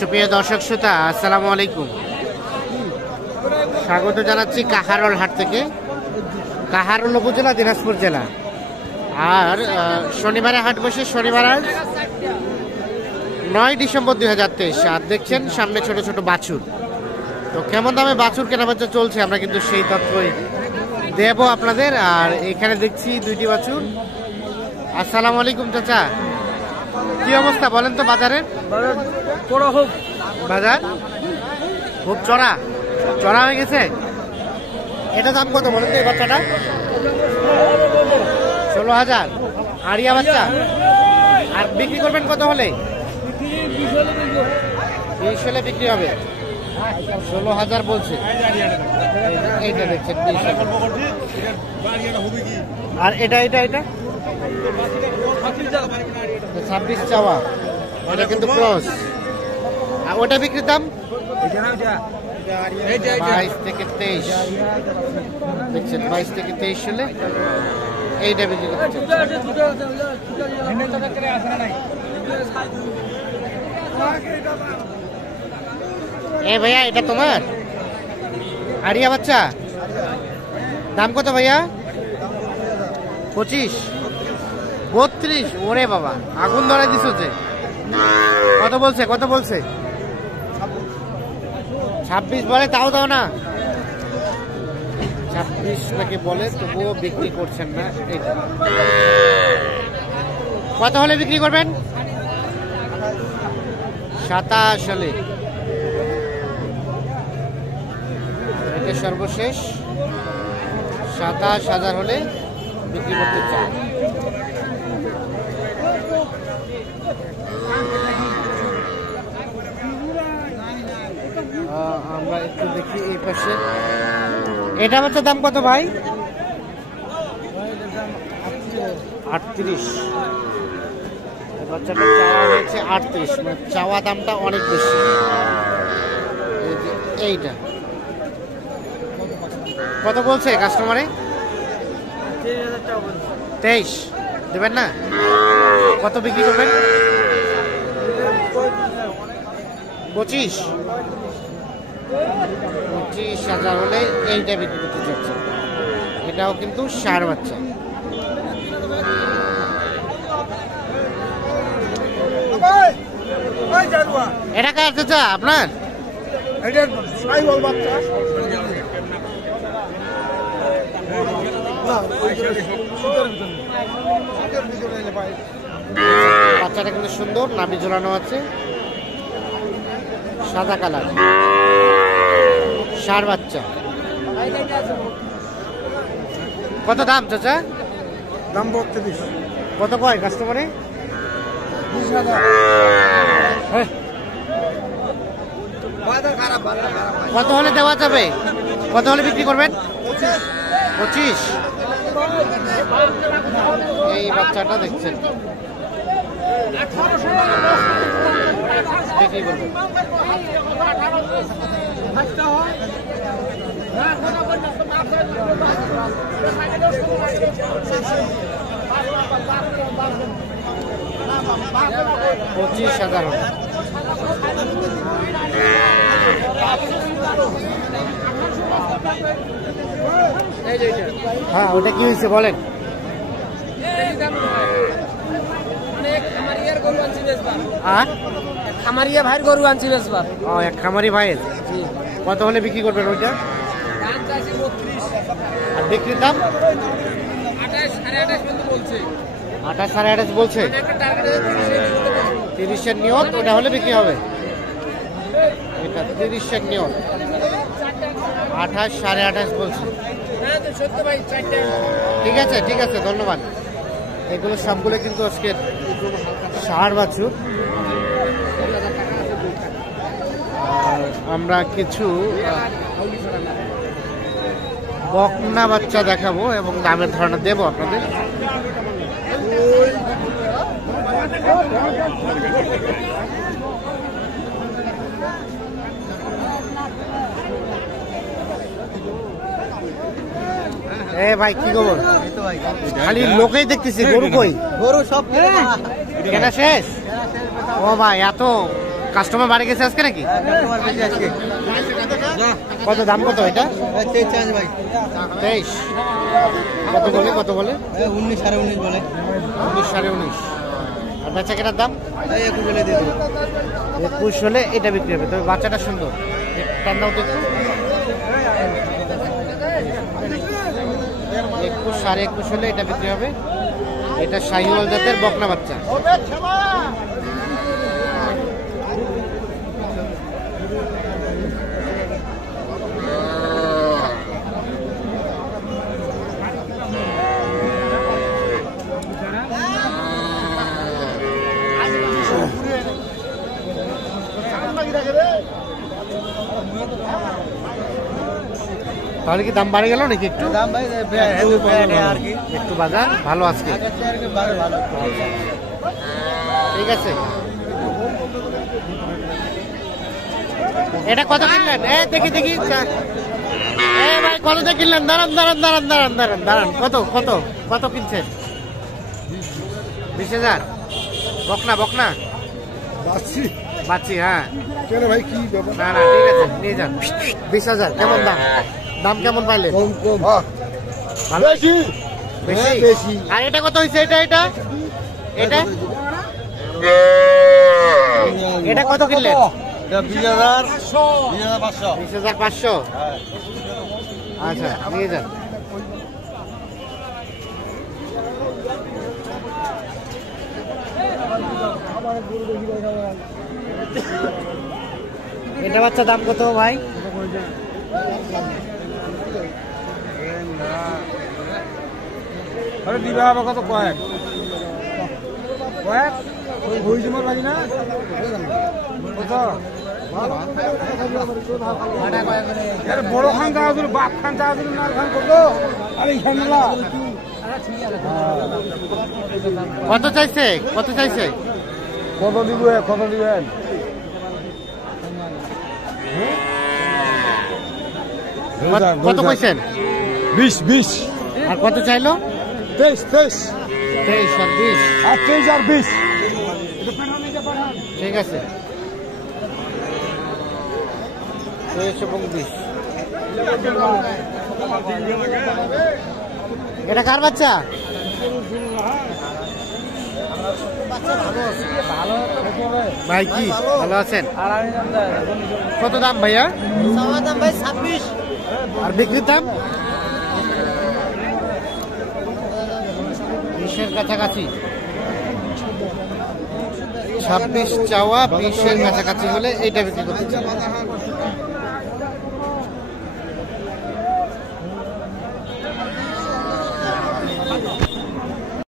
সুপ্রিয় দর্শক শ্রোতা, আসসালামু আলাইকুম। স্বাগত জানাচ্ছি কাহারোল হাট থেকে। কাহারোল উপজেলা, দিনাজপুর জেলা। আর শনিবারে হাট বসে, শনিবার আজ 9 ডিসেম্বর 2023। আর দেখছেন সামনে ছোট ছোট বাছুর। তো কেমন দামে বাছুর কেনাবেচা চলছে আমরা কিন্তু সেই তথ্যই দেব আপনাদের। আর এখানে দেখছি দুইটি বাছুর। আসসালামু আলাইকুম চাচা, কি অবস্থা বলেন তো বাজারের? বাজার খুব চড়া চড়া হয়ে গেছে। এটা দাম কত বলেন তো এই বাচ্চাটা? 16,000 আড়িয়া বাচ্চা। আর বিক্রি করবেন কত হলে? 20 হলে বিক্রি হবে। 16,000 বলছে। এইটা দেখছেন 20। আর এটা এটা এটা 26 চাওয়া। এটা কিন্তু ক্রস। আর ওটা বিক্রির দাম 22 থেকে 23 দেখছেন। 22 থেকে 23 হলে এইটা বিক্রি করছে। এ ভাইয়া, এটা তোমার আড়িয়া বাচ্চা? দাম কত ভাইয়া? 25 32। ওরে বাবা, আগুন ধরাই দিছ যে। কত বলছে? কত বলছে? 26 বলে, তাও দাও না। 26 নাকি বলে, তবুও বিক্রি করছেন না। কত হলে বিক্রি করবেন? 27 হলে। এটা সর্বশেষ 27,000 হলে বিক্রি করতে চাই। আমরা একটু দেখি এই পাশে। এটা বাচ্চার দাম কত ভাই? 38। বাচ্চাটা চাওয়া হয়েছে 38, মানে চাওয়া দামটা অনেক বেশি। এইটা কত বলছে কাস্টমারে? 23 দেবেন না? কত বিক্রি করবেন? 25,000 হলে এইটা বিক্রি করতে চাচ্ছে। এটাও কিন্তু ষাঁড় বাচ্চা। এটা কার চাচা আপনার? বাচ্চাটা কিন্তু সুন্দর, নাভি ঝোলানো আছে, সাদা কালার, ষাঁড় বাচ্চা। কত দাম চাচা? দাম 32। কত কয় কাস্টমারে? 20,000। কত হলে দেওয়া যাবে? কত হলে বিক্রি করবেন? 25। এই বাচ্চাটা দেখছেন, বিক্রি করবেন। $25,000। হ্যাঁ, ওটা কি হয়েছে বলেন? খামারিয়া ভাইয়ের গরু আনছি বেশবার। ও, এক খামারি ভাইয়ের। কত হলে বিক্রি করবেন ওইটা? আর বিক্রির দাম 28 সাড়ে 28 বলছে। 30-এর নিয়ত, ওটা হলে বিক্রি হবে। এটা 30-এর নিয়ত, 28 সাড়ে 28 বলছে। ঠিক আছে, ঠিক আছে, ধন্যবাদ। এগুলো সবগুলো কিন্তু আজকের ষাঁড় বাছুর। আর আমরা কিছু বকনা বাচ্চা দেখাবো এবং দামের ধারণা দেবো আপনাদের। এ ভাই, কি খবর? খালি লোকেই দেখতেছি, গরু কই? গরু সব কেনা শেষ? ও ভাই, এত কাস্টমার বাড়ি গেছে আজকে নাকি? কত দাম কত এটা? 23। কত বলে 19 সাড়ে 19 বলে। 19 সাড়ে 19। আর বাচ্চা কেনার দাম 21 বলে দিয়ে দেবো। 21 হলে এটা বিক্রি হবে। তবে বাচ্চাটা সুন্দর। টান দাও তো একটু। 21 সাড়ে 21 হলে এটা বিক্রি হবে। এটা শাহিওয়াল জাতের বকনা বাচ্চা। তাহলে কি দাম বাড়ে গেল নাকি একটু? দাম ভাই আর কি একটু বাজার ভালো আজকে। ভালো। ঠিক আছে। এটা কত কিনলেন? দেখি ভাই কত কিনলেন? দাঁড়ান। কত কিনছেন? 20,000। বকনা বাচ্চি। হ্যাঁ কেন ভাই কি ব্যাপার? না ঠিক আছে নিয়ে যান। 20,000 কেমন দাম কেমন পাইলেন? কম ভালো বেশি। আর এটা কত হয়েছে? এটা কত কিনলেন? 20,500। আচ্ছা নিয়ে যান। এটা বাচ্চা দাম কত ভাই? আরে দিবা হবে কত কয়েক ওই জমা লাগি না কত আরে বড় খান চাওয়া ছিল, বাপ খান চাওয়া ছিল, না খান কত? আরে এখানে কত চাইছে? কত দিবেন? কত কইছেন? 20 আর কত চাইলো? 23 23 আর 20। আর 23 আর 20। ঠিক আছে 23 এবং 20। এটা কার বাচ্চা? ভাই কি ভালো আছেন? কত দাম ভাইয়া? দাম ভাই 26। আর বিক্রির দাম 20-এর কাছাকাছি। 26 চাওয়া, 20-এর কাছাকাছি হলে এইটা বিক্রি করতে।